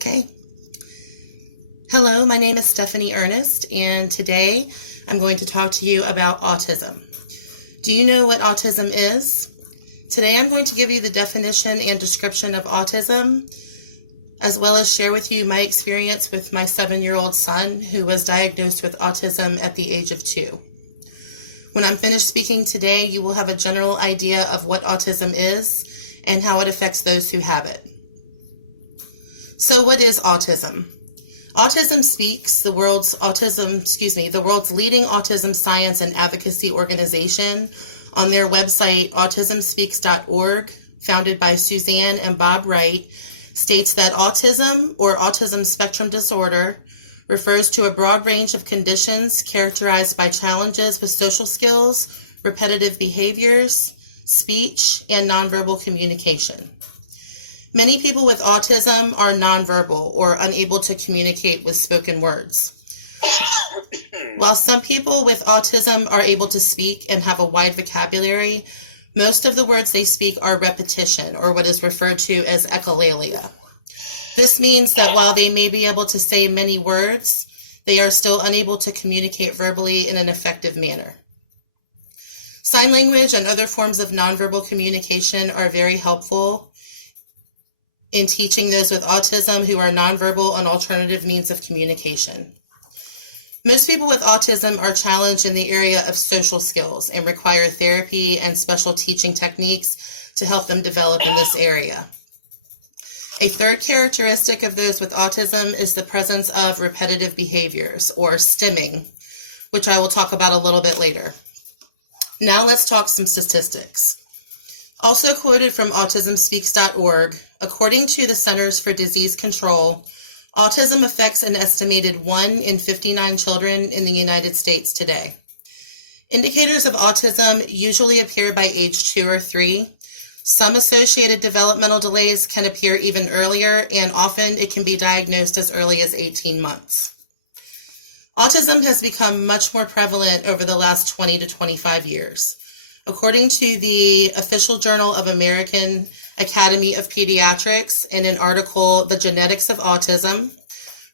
Okay. Hello, my name is Stephanie Ernest, and today I'm going to talk to you about autism. Do you know what autism is? Today I'm going to give you the definition and description of autism, as well as share with you my experience with my 7-year-old son who was diagnosed with autism at the age of 2. When I'm finished speaking today, you will have a general idea of what autism is and how it affects those who have it. So what is autism? Autism Speaks, the world's leading autism science and advocacy organization, on their website autismspeaks.org, founded by Suzanne and Bob Wright, states that autism or autism spectrum disorder refers to a broad range of conditions characterized by challenges with social skills, repetitive behaviors, speech, and nonverbal communication. Many people with autism are nonverbal or unable to communicate with spoken words. While some people with autism are able to speak and have a wide vocabulary, most of the words they speak are repetition, or what is referred to as echolalia. This means that while they may be able to say many words, they are still unable to communicate verbally in an effective manner. Sign language and other forms of nonverbal communication are very helpful in teaching those with autism who are nonverbal an alternative means of communication. Most people with autism are challenged in the area of social skills and require therapy and special teaching techniques to help them develop in this area. A third characteristic of those with autism is the presence of repetitive behaviors, or stimming, which I will talk about a little bit later. Now let's talk some statistics. Also quoted from autismspeaks.org, according to the Centers for Disease Control, autism affects an estimated 1 in 59 children in the United States today. Indicators of autism usually appear by age 2 or 3. Some associated developmental delays can appear even earlier, and often it can be diagnosed as early as 18 months. Autism has become much more prevalent over the last 20 to 25 years. According to the Official Journal of American Academy of Pediatrics, in an article, The Genetics of Autism,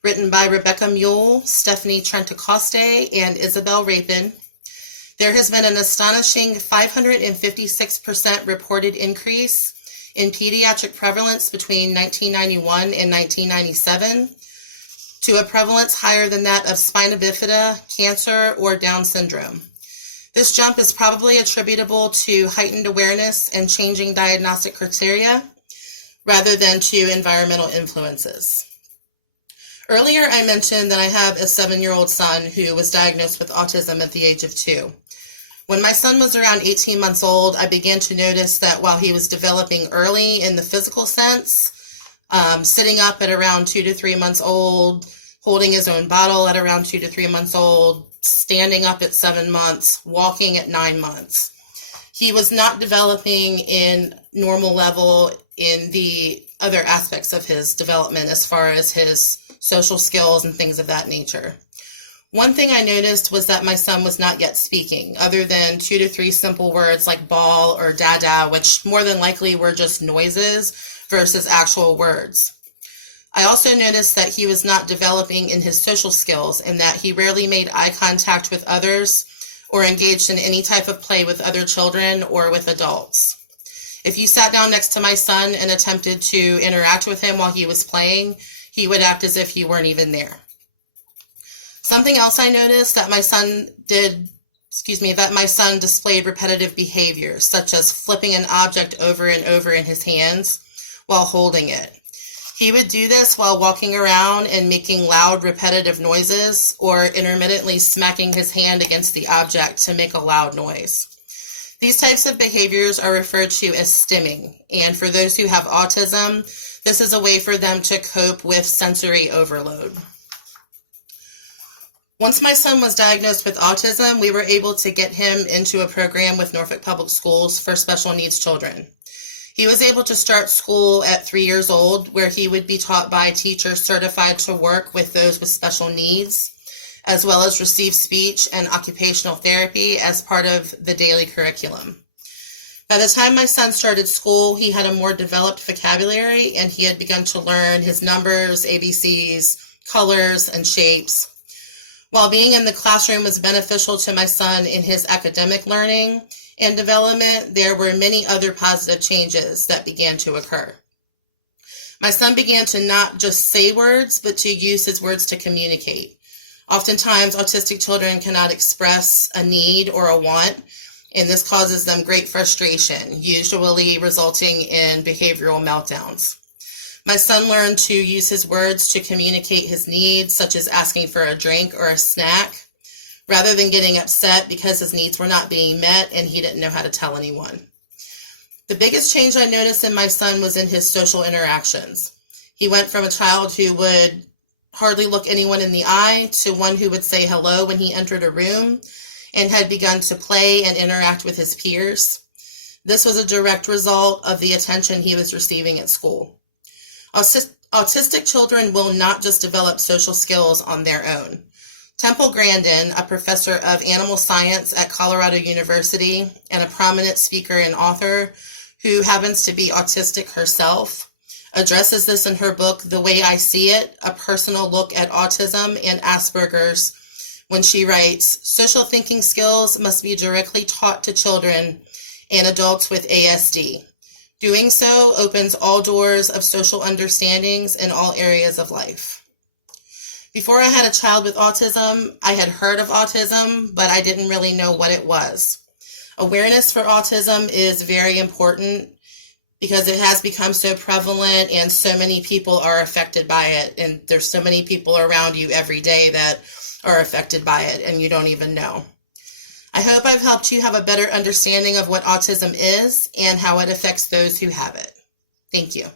written by Rebecca Mule, Stephanie Trentacoste, and Isabel Rapin, there has been an astonishing 556% reported increase in pediatric prevalence between 1991 and 1997, to a prevalence higher than that of spina bifida, cancer, or Down syndrome. This jump is probably attributable to heightened awareness and changing diagnostic criteria rather than to environmental influences. Earlier, I mentioned that I have a 7-year-old son who was diagnosed with autism at the age of 2. When my son was around 18 months old, I began to notice that while he was developing early in the physical sense, sitting up at around 2 to 3 months old, holding his own bottle at around 2 to 3 months old, standing up at 7 months, walking at 9 months, he was not developing in normal level in the other aspects of his development as far as his social skills and things of that nature. One thing I noticed was that my son was not yet speaking, other than 2 to 3 simple words like ball or dada, which more than likely were just noises versus actual words. I also noticed that he was not developing in his social skills and that he rarely made eye contact with others or engaged in any type of play with other children or with adults. If you sat down next to my son and attempted to interact with him while he was playing, he would act as if you weren't even there. Something else I noticed that my son displayed repetitive behaviors, such as flipping an object over and over in his hands while holding it. He would do this while walking around and making loud, repetitive noises, or intermittently smacking his hand against the object to make a loud noise. These types of behaviors are referred to as stimming, and for those who have autism, this is a way for them to cope with sensory overload. Once my son was diagnosed with autism, we were able to get him into a program with Norfolk Public Schools for special needs children. He was able to start school at 3 years old, where he would be taught by teachers certified to work with those with special needs, as well as receive speech and occupational therapy as part of the daily curriculum. By the time my son started school, he had a more developed vocabulary and he had begun to learn his numbers, ABCs, colors, and shapes. While being in the classroom was beneficial to my son in his academic learning and development, there were many other positive changes that began to occur. My son began to not just say words, but to use his words to communicate. Oftentimes, autistic children cannot express a need or a want, and this causes them great frustration, usually resulting in behavioral meltdowns. My son learned to use his words to communicate his needs, such as asking for a drink or a snack, rather than getting upset because his needs were not being met and he didn't know how to tell anyone. The biggest change I noticed in my son was in his social interactions. He went from a child who would hardly look anyone in the eye to one who would say hello when he entered a room and had begun to play and interact with his peers. This was a direct result of the attention he was receiving at school. Autistic children will not just develop social skills on their own. Temple Grandin, a professor of animal science at Colorado University and a prominent speaker and author who happens to be autistic herself, addresses this in her book, The Way I See It, A Personal Look at Autism and Asperger's, when she writes, social thinking skills must be directly taught to children and adults with ASD. Doing so opens all doors of social understandings in all areas of life. Before I had a child with autism, I had heard of autism, but I didn't really know what it was. Awareness for autism is very important because it has become so prevalent and so many people are affected by it. And there's so many people around you every day that are affected by it and you don't even know. I hope I've helped you have a better understanding of what autism is and how it affects those who have it. Thank you.